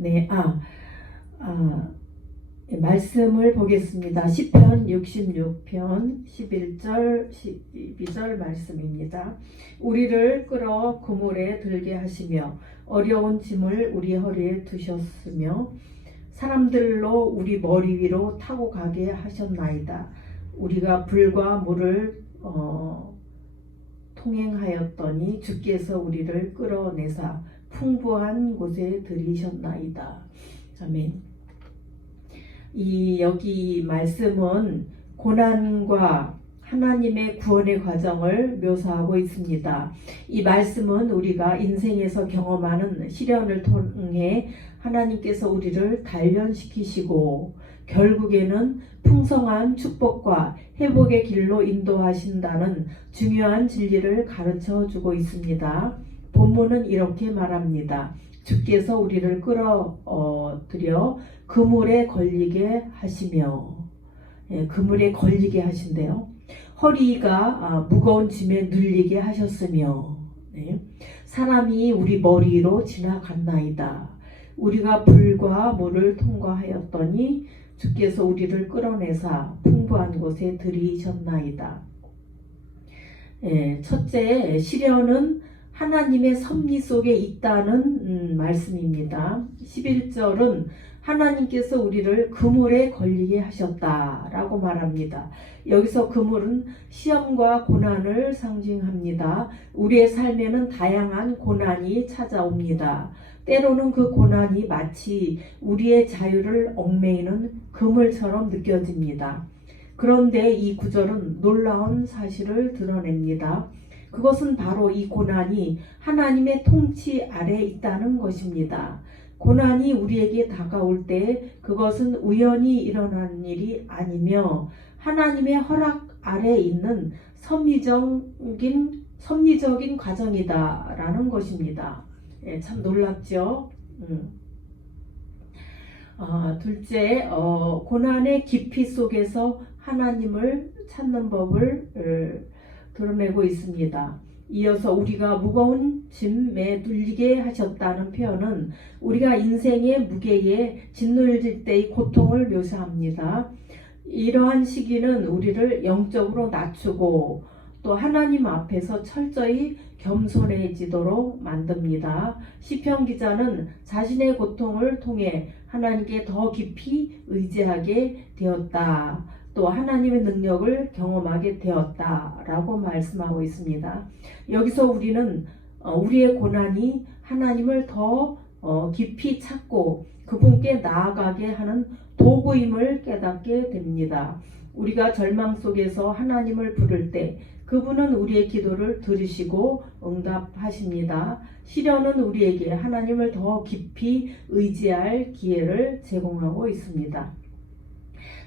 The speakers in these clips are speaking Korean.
네, 말씀을 보겠습니다. 시편 66편 11절 12절 말씀입니다. 우리를 끌어 그물에 들게 하시며 어려운 짐을 우리 허리에 두셨으며 사람들로 우리 머리 위로 타고 가게 하셨나이다. 우리가 불과 물을 통행하였더니 주께서 우리를 끌어내사 풍부한 곳에 들이셨나이다. 아멘. 여기 말씀은 고난과 하나님의 구원의 과정을 묘사하고 있습니다. 이 말씀은 우리가 인생에서 경험하는 시련을 통해 하나님께서 우리를 단련시키시고 결국에는 풍성한 축복과 회복의 길로 인도하신다는 중요한 진리를 가르쳐 주고 있습니다. 본문은 이렇게 말합니다. 주께서 우리를 끌어들여 그물에 걸리게 하시며, 그물에 걸리게 하신대요. 허리가 무거운 짐에 눌리게 하셨으며, 사람이 우리 머리로 지나갔나이다. 우리가 불과 물을 통과하였더니 주께서 우리를 끌어내사 풍부한 곳에 들이셨나이다. 첫째, 시련은 하나님의 섭리 속에 있다는 말씀입니다. 11절은 하나님께서 우리를 그물에 걸리게 하셨다라고 말합니다. 여기서 그물은 시험과 고난을 상징합니다. 우리의 삶에는 다양한 고난이 찾아옵니다. 때로는 그 고난이 마치 우리의 자유를 얽매이는 그물처럼 느껴집니다. 그런데 이 구절은 놀라운 사실을 드러냅니다. 그것은 바로 이 고난이 하나님의 통치 아래 있다는 것입니다. 고난이 우리에게 다가올 때 그것은 우연히 일어난 일이 아니며 하나님의 허락 아래 있는 섭리적인 과정이다라는 것입니다. 참 놀랍죠? 둘째, 고난의 깊이 속에서 하나님을 찾는 법을 드러내고 있습니다. 이어서 우리가 무거운 짐에 눌리게 하셨다는 표현은 우리가 인생의 무게에 짓눌릴 때의 고통을 묘사합니다. 이러한 시기는 우리를 영적으로 낮추고 또 하나님 앞에서 철저히 겸손해지도록 만듭니다. 시편 기자는 자신의 고통을 통해 하나님께 더 깊이 의지하게 되었다. 또 하나님의 능력을 경험하게 되었다라고 말씀하고 있습니다. 여기서 우리는 우리의 고난이 하나님을 더 깊이 찾고 그분께 나아가게 하는 도구임을 깨닫게 됩니다. 우리가 절망 속에서 하나님을 부를 때 그분은 우리의 기도를 들으시고 응답하십니다. 시련은 우리에게 하나님을 더 깊이 의지할 기회를 제공하고 있습니다.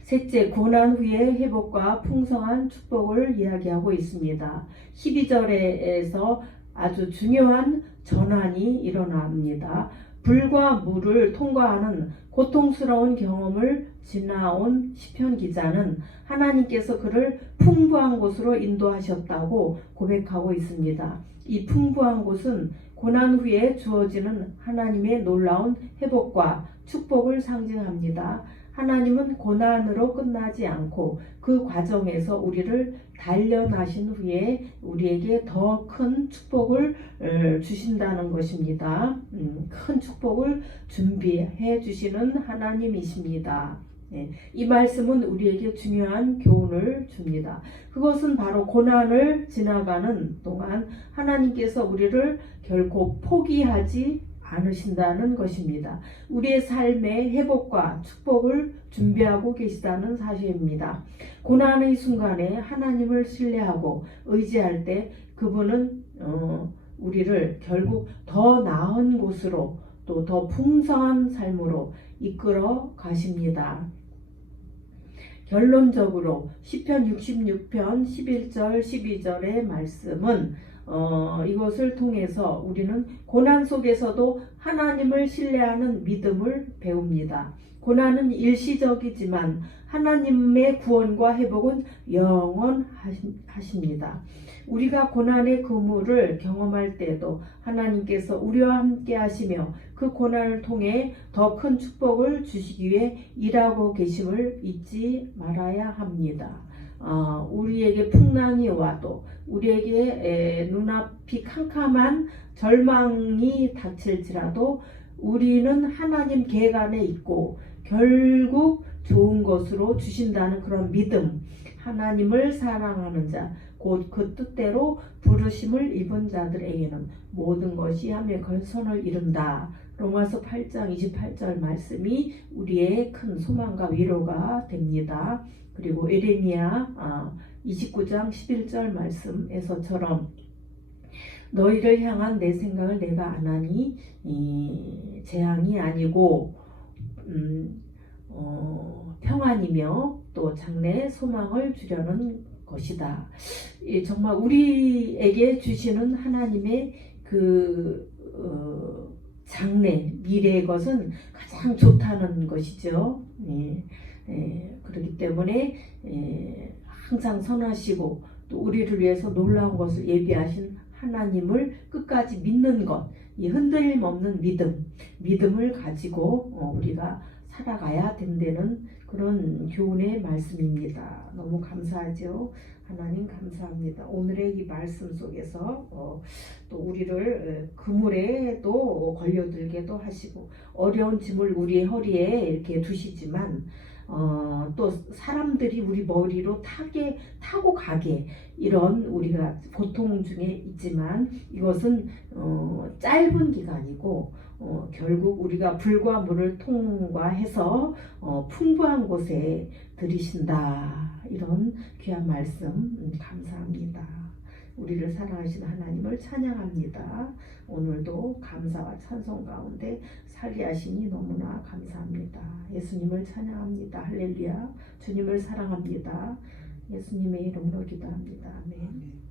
셋째, 고난 후의 회복과 풍성한 축복을 이야기하고 있습니다. 12절에서 아주 중요한 전환이 일어납니다. 불과 물을 통과하는 고통스러운 경험을 지나온 시편 기자는 하나님께서 그를 풍부한 곳으로 인도하셨다고 고백하고 있습니다. 이 풍부한 곳은 고난 후에 주어지는 하나님의 놀라운 회복과 축복을 상징합니다. 하나님은 고난으로 끝나지 않고 그 과정에서 우리를 단련하신 후에 우리에게 더 큰 축복을 주신다는 것입니다. 큰 축복을 준비해 주시는 하나님이십니다. 이 말씀은 우리에게 중요한 교훈을 줍니다. 그것은 바로 고난을 지나가는 동안 하나님께서 우리를 결코 포기하지 않으신다는 것입니다. 우리의 삶의 회복과 축복을 준비하고 계시다는 사실입니다. 고난의 순간에 하나님을 신뢰하고 의지할 때 그분은 우리를 결국 더 나은 곳으로 또 더 풍성한 삶으로 이끌어 가십니다. 결론적으로 시편 66편 11절 12절의 말씀은 이것을 통해서 우리는 고난 속에서도 하나님을 신뢰하는 믿음을 배웁니다. 고난은 일시적이지만 하나님의 구원과 회복은 영원하십니다. 우리가 고난의 그물을 경험할 때에도 하나님께서 우리와 함께 하시며 그 고난을 통해 더 큰 축복을 주시기 위해 일하고 계심을 잊지 말아야 합니다. 우리에게 풍랑이 와도 우리에게 눈앞이 캄캄한 절망이 닥칠지라도 우리는 하나님 계획 안에 있고 결국 좋은 것으로 주신다는 그런 믿음, 하나님을 사랑하는 자, 곧 그 뜻대로 부르심을 입은 자들에게는 모든 것이 함에 건선을 이룬다. 로마서 8장 28절 말씀이 우리의 큰 소망과 위로가 됩니다. 그리고 에레미야 29장 11절 말씀에서처럼 너희를 향한 내 생각을 내가 아나니 재앙이 아니고 평안이며 또 장래의 소망을 주려는 것이다. 정말 우리에게 주시는 하나님의 그 장래, 미래의 것은 가장 좋다는 것이죠. 그렇기 때문에 항상 선하시고 또 우리를 위해서 놀라운 것을 예비하신 하나님을 끝까지 믿는 것, 이 흔들림 없는 믿음을 가지고 우리가 살아가야 된다는 그런 교훈의 말씀입니다. 너무 감사하죠. 하나님 감사합니다. 오늘의 이 말씀 속에서 또 우리를 그물에도 걸려들게도 하시고 어려운 짐을 우리의 허리에 이렇게 두시지만 또 사람들이 우리 머리로 타고 가게 이런 우리가 고통 중에 있지만 이것은 짧은 기간이고 결국 우리가 불과 물을 통과해서 풍부한 곳에 들이신다. 이런 귀한 말씀 감사합니다. 우리를 사랑하시는 하나님을 찬양합니다. 오늘도 감사와 찬송 가운데 살게 하시니 너무나 감사합니다. 예수님을 찬양합니다. 할렐루야. 주님을 사랑합니다. 예수님의 이름으로 기도합니다. 아멘.